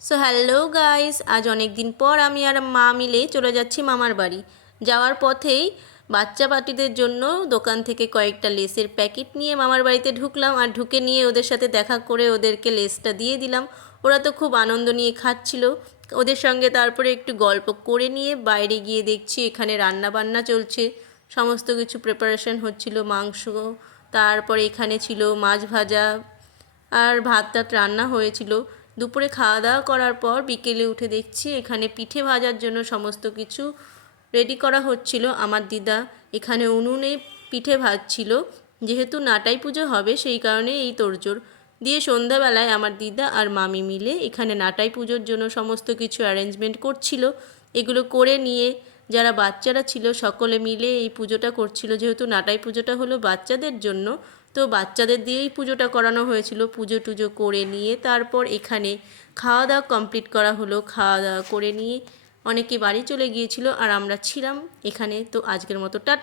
So hello guys আজ অনেক দিন পর আমি আর মা মিলে চলে যাচ্ছি মামার বাড়ি। যাওয়ার পথেই বাচ্চা পাটিদের জন্য দোকান থেকে কয়েকটা লেসের প্যাকেট নিয়ে মামার বাড়িতে ঢুকলাম আর ঢুকে নিয়ে ওদের সাথে দেখা করে ওদেরকে লেসটা দিয়ে দিলাম। ওরা তো খুব আনন্দ নিয়ে খাচ্ছিল। ওদের সঙ্গে তারপরে একটু গল্প করে নিয়ে বাইরে গিয়ে দেখছি এখানে রান্না বান্না চলছে। সমস্ত কিছু প্রিপারেশন হচ্ছিল, মাংস, তারপরে এখানে ছিল মাছ ভাজা আর ভাত টাত রান্না হয়েছিল। দুপুরে খাওয়া দাওয়া করার পর বিকেলে উঠে দেখছি এখানে পিঠে ভাজার জন্য সমস্ত কিছু রেডি করা হচ্ছিল আমার দিদা। এখানে উনুনে পিঠে ভাজছিল যেহেতু নাটাই পুজো হবে সেই কারণে এই তোড়জোড়। দিয়ে সন্ধ্যাবেলায় আমার দিদা আর মামি মিলে এখানে নাটাই পুজোর জন্য সমস্ত কিছু অ্যারেঞ্জমেন্ট করছিল। এগুলো করে নিয়ে যারা বাচ্চারা ছিল সকলে মিলে এই পুজোটা করছিল। যেহেতু নাটাই পুজোটা হলো বাচ্চাদের জন্য, তো বাচ্চাদের দিয়েই পুজোটা করানো হয়েছিল। পুজো টুজো করে নিয়ে তারপর এখানে খাওয়া দাওয়া কমপ্লিট করা হলো। খাওয়া দাওয়া করে নিয়ে অনেকে বাড়ি চলে গিয়েছিল আর আমরা ছিলাম এখানে। তো আজকের মতো টাটা।